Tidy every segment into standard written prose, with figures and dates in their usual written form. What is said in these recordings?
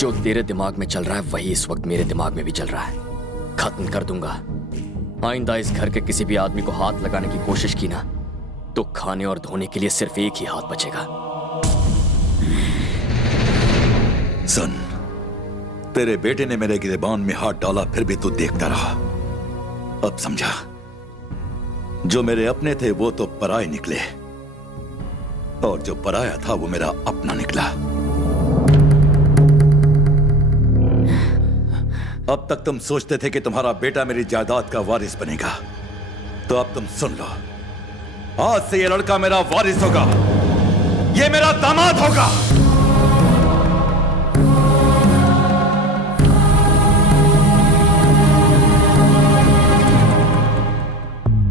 जो तेरे दिमाग में चल रहा है वही इस वक्त मेरे दिमाग में भी चल रहा है। खत्म कर दूंगा। आइंदा इस घर के किसी भी आदमी को हाथ लगाने की कोशिश की ना तो खाने और धोने के लिए सिर्फ एक ही हाथ बचेगा। सुन, तेरे बेटे ने मेरे गिरेबान में हाथ डाला फिर भी तू देखता रहा। अब समझा, जो मेरे अपने थे वो तो पराये निकले और जो पराया था वो मेरा अपना निकला। अब तक तुम सोचते थे कि तुम्हारा बेटा मेरी जायदाद का वारिस बनेगा, तो अब तुम सुन लो, आज से ये लड़का मेरा वारिस होगा, ये मेरा दामाद होगा।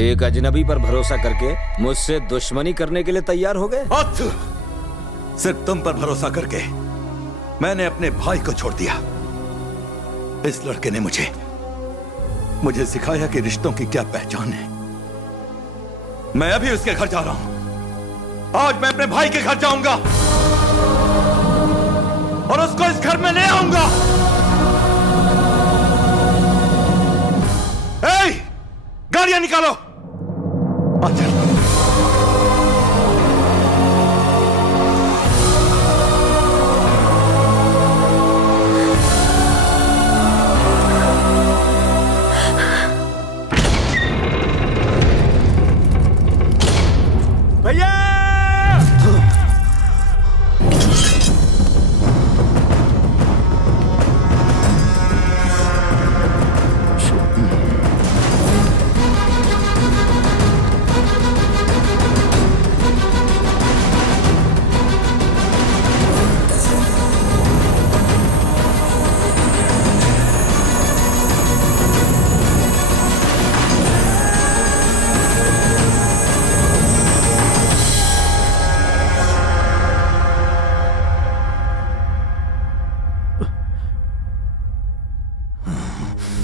एक अजनबी पर भरोसा करके मुझसे दुश्मनी करने के लिए तैयार हो गए? सिर्फ तुम पर भरोसा करके मैंने अपने भाई को छोड़ दिया। इस लड़के ने मुझे सिखाया कि रिश्तों की क्या पहचान है। मैं अभी उसके घर जा रहा हूं। आज मैं अपने भाई के घर जाऊंगा और उसको इस घर में ले आऊंगा। गाड़ियां निकालो। अच्छा,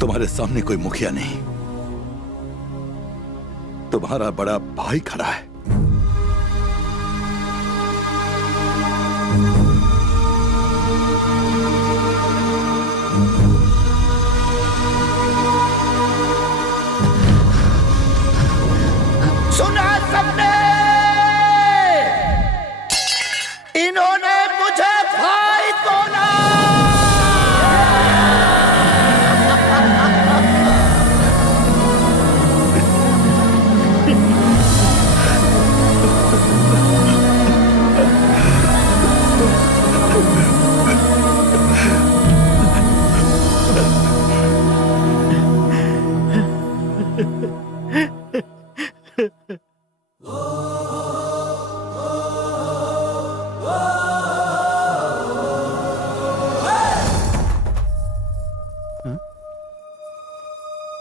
तुम्हारे सामने कोई मुखिया नहीं, तुम्हारा बड़ा भाई खड़ा है। सुना सबने, इन्होंने मुझे भाई बोला।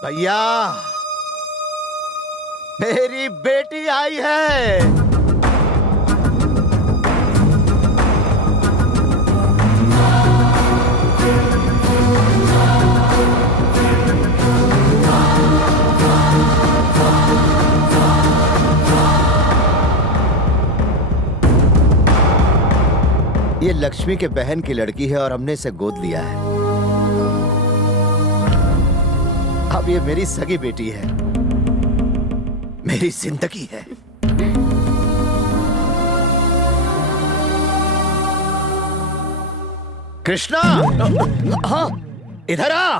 भैया, मेरी बेटी आई है। ये लक्ष्मी के बहन की लड़की है और हमने इसे गोद लिया है। अब ये मेरी सगी बेटी है, मेरी जिंदगी है। कृष्णा, हाँ, इधर आ।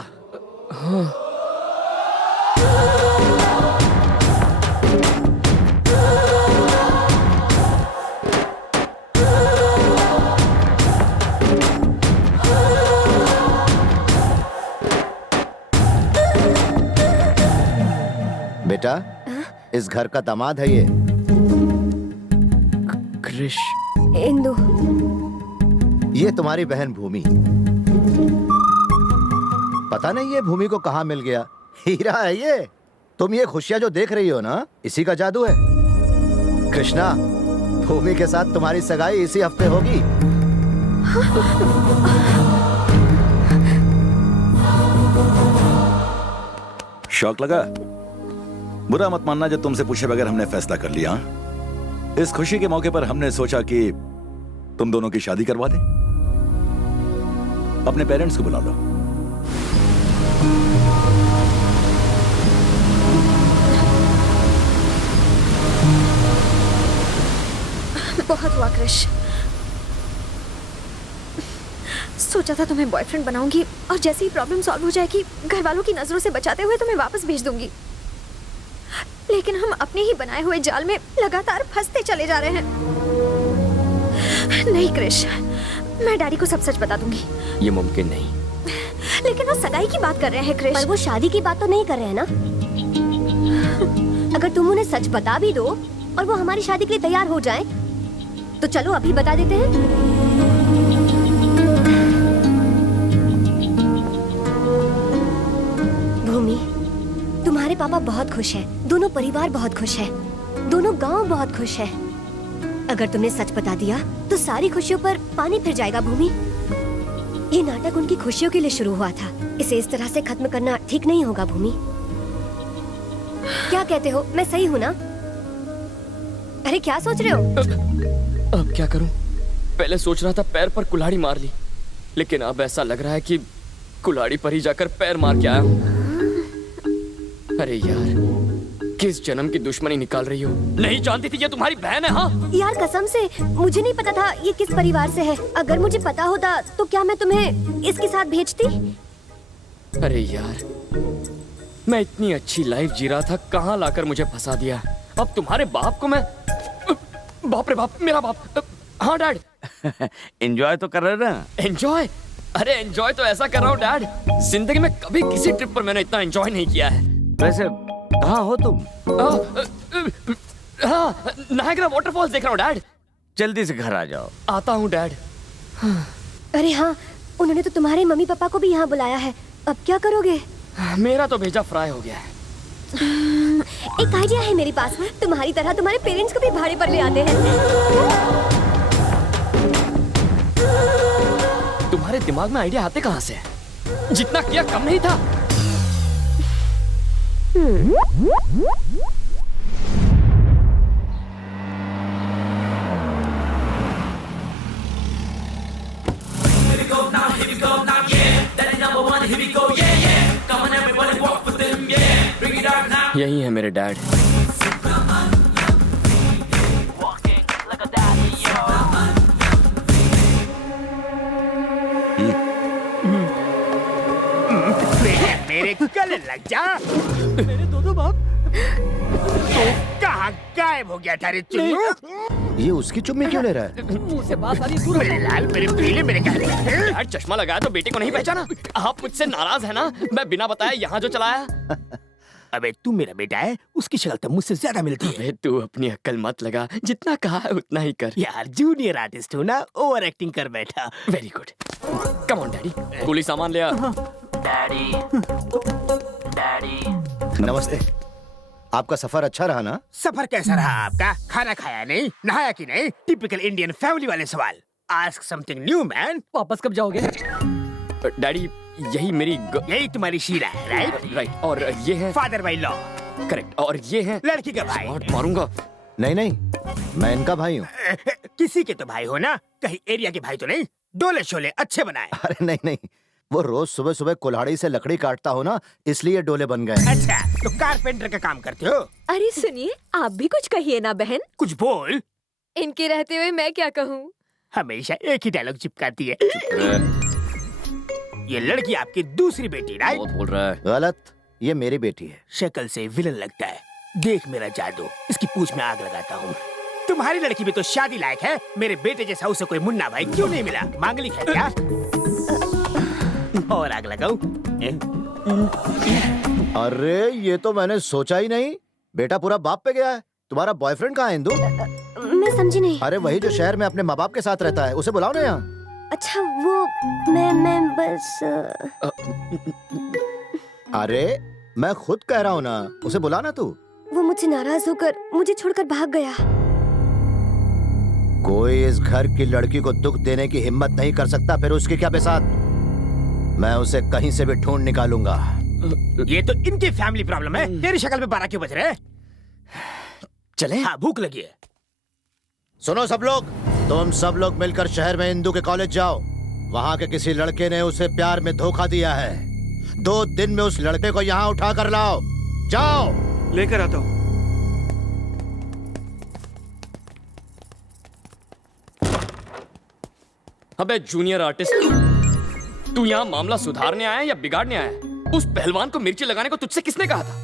बेटा, इस घर का दामाद है ये। कृष, इंदु। ये तुम्हारी बहन भूमि। पता नहीं ये भूमि को कहाँ मिल गया, हीरा है ये। तुम ये खुशियां जो देख रही हो ना, इसी का जादू है। कृष्णा, भूमि के साथ तुम्हारी सगाई इसी हफ्ते होगी। शौक लगा? बुरा मत मानना, जब तुमसे पूछे बगैर हमने फैसला कर लिया। इस खुशी के मौके पर हमने सोचा कि तुम दोनों की शादी करवा दें। अपने पेरेंट्स को बुला लो। बहुत हुआ क्रिश। सोचा था तुम्हें बॉयफ्रेंड बनाऊंगी और जैसे ही प्रॉब्लम सॉल्व हो जाएगी घर वालों की नजरों से बचाते हुए तुम्हें वापस भेज दूंगी, लेकिन हम अपने ही बनाए हुए जाल में लगातार फंसते चले जा रहे हैं। नहीं क्रिश, मैं डैडी को सब सच बता दूंगी। ये मुमकिन नहीं। लेकिन वो सगाई की बात कर रहे हैं क्रिश। पर वो शादी की बात तो नहीं कर रहे हैं ना। अगर तुम उन्हें सच बता भी दो और वो हमारी शादी के लिए तैयार हो जाएं, तो चलो अभी बता देते हैं। भूमि, तुम्हारे पापा बहुत खुश हैं, दोनों परिवार बहुत खुश है, दोनों गांव बहुत खुश है। अगर तुमने सच बता दिया तो सारी खुशियों पर पानी फिर जाएगा। भूमि, ये नाटक उनकी खुशियों के लिए शुरू हुआ था, इसे इस तरह से खत्म करना ठीक नहीं होगा। भूमि, क्या कहते हो? मैं सही हूँ ना? अरे क्या सोच रहे हो? अब क्या करूं? पहले सोच रहा था पैर पर कुल्हाड़ी मार ली, लेकिन अब ऐसा लग रहा है कि कुल्हाड़ी पर ही जाकर पैर मार के आया हूं। अरे यार, किस जन्म की दुश्मनी निकाल रही हो? नहीं जानती थी ये तुम्हारी बहन है? हाँ यार कसम से मुझे नहीं पता था ये किस परिवार से है। अगर मुझे पता होता तो क्या मैं तुम्हें इसके साथ भेजती? अरे यार, मैं इतनी अच्छी लाइफ जी रहा था, कहाँ लाकर मुझे फंसा दिया। अब तुम्हारे बाप को मैं, बाप रे बाप, मेरा बाप। हाँ डैड। एंजॉय तो कर रहे ना? एंजॉय? अरे एंजॉय तो ऐसा कर रहा हूँ डैड, जिंदगी में कभी किसी ट्रिप पर मैंने इतना एंजॉय नहीं किया है। वैसे कहाँ हो तुम? हाँ, नायग्रा वाटरफॉल्स देख रहा हूँ डैड। जल्दी से घर आ जाओ। आता हूँ डैड। अरे हाँ, उन्होंने तो तुम्हारे मम्मी पापा को भी यहाँ बुलाया है। अब क्या करोगे? मेरा तो भेजा फ्राई हो गया है। एक आइडिया है मेरे पास। तुम्हारी तरह तुम्हारे पेरेंट्स को भी भाड़े पर ले आते हैं। तुम्हारे दिमाग में आइडिया आते कहाँ से? जितना किया कम नहीं था। यही है मेरे डैड। मेरे गले लग जा। मेरे दो बाप। तो कहाँ गायब हो गया था रे चुन्नू? ये उसकी चुम्मी क्यों ले रहा है? मुंह से बात आ रही है। मेरे लाल, मेरे पीले, मेरे गले। यार चश्मा लगाया तो बेटे को नहीं पहचाना? आप मुझसे नाराज है ना? मैं बिना बताए यहाँ जो चलाया। अबे तू मेरा बेटा है, उसकी शक्ल तो मुझसे ज्यादा मिलती है। अबे तू अपनी अक्ल मत लगा, जितना कहा है उतना ही कर। यार जूनियर आर्टिस्ट हो ना, ओवर एक्टिंग कर बैठा। Very good. Come on daddy, गोली सामान ले आ। नमस्ते। आपका सफर अच्छा रहा ना? सफर कैसा रहा आपका? खाना खाया नहीं, नहाया कि नहीं? टिपिकल इंडियन फैमिली वाले सवाल। Ask something new man. वापस कब जाओगे? डैडी, यही मेरी यही तुम्हारी शीला है, राइट? राइट। और ये है फादर बाई लॉ। करेक्ट। और ये है लड़की का भाई। स्मार्ट मारूंगा। नहीं नहीं, मैं इनका भाई हूँ। किसी के तो भाई हो ना, कहीं एरिया के भाई तो नहीं? डोले शोले अच्छे बनाए। अरे नहीं नहीं, वो रोज सुबह सुबह कुल्हाड़ी से लकड़ी काटता हो ना, इसलिए डोले बन गए। अच्छा, तो कारपेंटर का काम करते हो? अरे सुनिए, आप भी कुछ कहिए ना बहन। कुछ बोल। इनके रहते हुए मैं क्या कहूँ? हमेशा एक ही डायलॉग चिपकाती है। ये लड़की आपकी दूसरी बेटी, राइट? बहुत बोल रहा है। गलत, ये मेरी बेटी है। शक्ल से विलन लगता है। देख मेरा जादू, इसकी पूंछ में आग लगाता हूँ। तुम्हारी लड़की भी तो शादी लायक है। मेरे बेटे जैसा उसे कोई मुन्ना भाई क्यों नहीं मिला? मांगलिक है क्या? और आग लगाऊं? अरे ये तो मैंने सोचा ही नहीं। बेटा पूरा बाप पे गया है। तुम्हारा बॉयफ्रेंड कहाँ है इंदु? मैं समझी नहीं। अरे वही जो शहर में अपने माँ बाप के साथ रहता है, उसे बुलाओ ना यहाँ। अच्छा वो मैं बस अरे मैं खुद कह रहा हूँ ना, उसे बुला ना तू। वो मुझसे नाराज होकर मुझे छोड़कर भाग गया। कोई इस घर की लड़की को दुख देने की हिम्मत नहीं कर सकता, फिर उसकी क्या बिसात। मैं उसे कहीं से भी ढूंढ निकालूंगा। ये तो इनकी फैमिली प्रॉब्लम है। तेरी शक्ल पे 12 क्यों बज रहे हैं? चले? हाँ, भूख लगी है। सुनो सब लोग, तुम सब लोग मिलकर शहर में इंदू के कॉलेज जाओ। वहां के किसी लड़के ने उसे प्यार में धोखा दिया है। 2 दिन में उस लड़के को यहाँ उठा कर लाओ। जाओ। लेकर आता हूं। अबे जूनियर आर्टिस्ट, तू यहाँ मामला सुधारने आया है या बिगाड़ने आया है? उस पहलवान को मिर्ची लगाने को तुझसे किसने कहा था?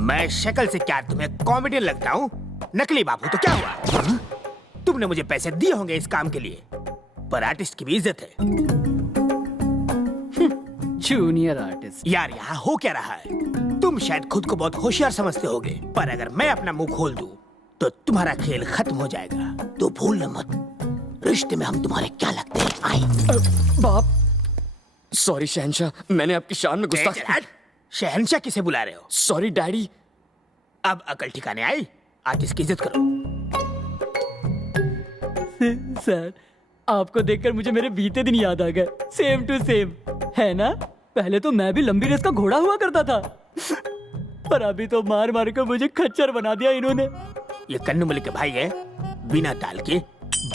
मैं शक्ल से क्या तुम्हें कॉमेडियन लगता हूँ? नकली बाबू तो क्या हुआ? तुमने मुझे पैसे दिए होंगे इस काम के लिए, पर आर्टिस्ट की भी इज्जत है। जूनियर आर्टिस्ट यार, यहाँ हो क्या रहा है? तुम शायद खुद को बहुत होशियार समझते होगे, पर अगर मैं अपना मुंह खोल दूं, तो तुम्हारा खेल खत्म हो जाएगा। तो भूलना मत, रिश्ते में हम तुम्हारे क्या लगते हैं? आई बाप, सॉरी शहंशाह, मैंने आपकी शान में गुस्सा। शहंशाह किसे बुला रहे हो? Sorry daddy. अब अकल ठिकाने आई। आर्टिस्ट की इज्जत करो। सर, आपको देखकर मुझे मेरे बीते दिन याद आ गए। सेम टू सेम, है ना? पहले तो मैं भी लंबी रेस का घोड़ा हुआ करता था, पर अभी तो मार मार कर मुझे खच्चर बना दिया इन्होंने। ये कन्नू मलिक के भाई है, बिना ताल के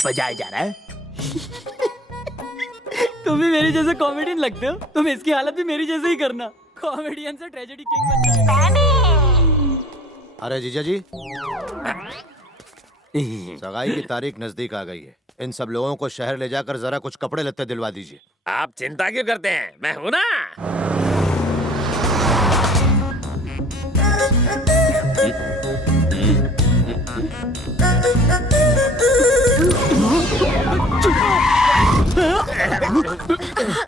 बजाया जा रहा है। तुम भी मेरे जैसे कॉमेडियन लगते हो। तुम इसकी हालत भी मेरी जैसे ही करना। कॉमेडियन से ट्रेजेडी किंग बन जाएगा। अरे जीजा जी, सगाई की तारीख नजदीक आ गई है। इन सब लोगों को शहर ले जाकर जरा कुछ कपड़े लत्ते दिलवा दीजिए। आप चिंता क्यों करते हैं? मैं हूं ना।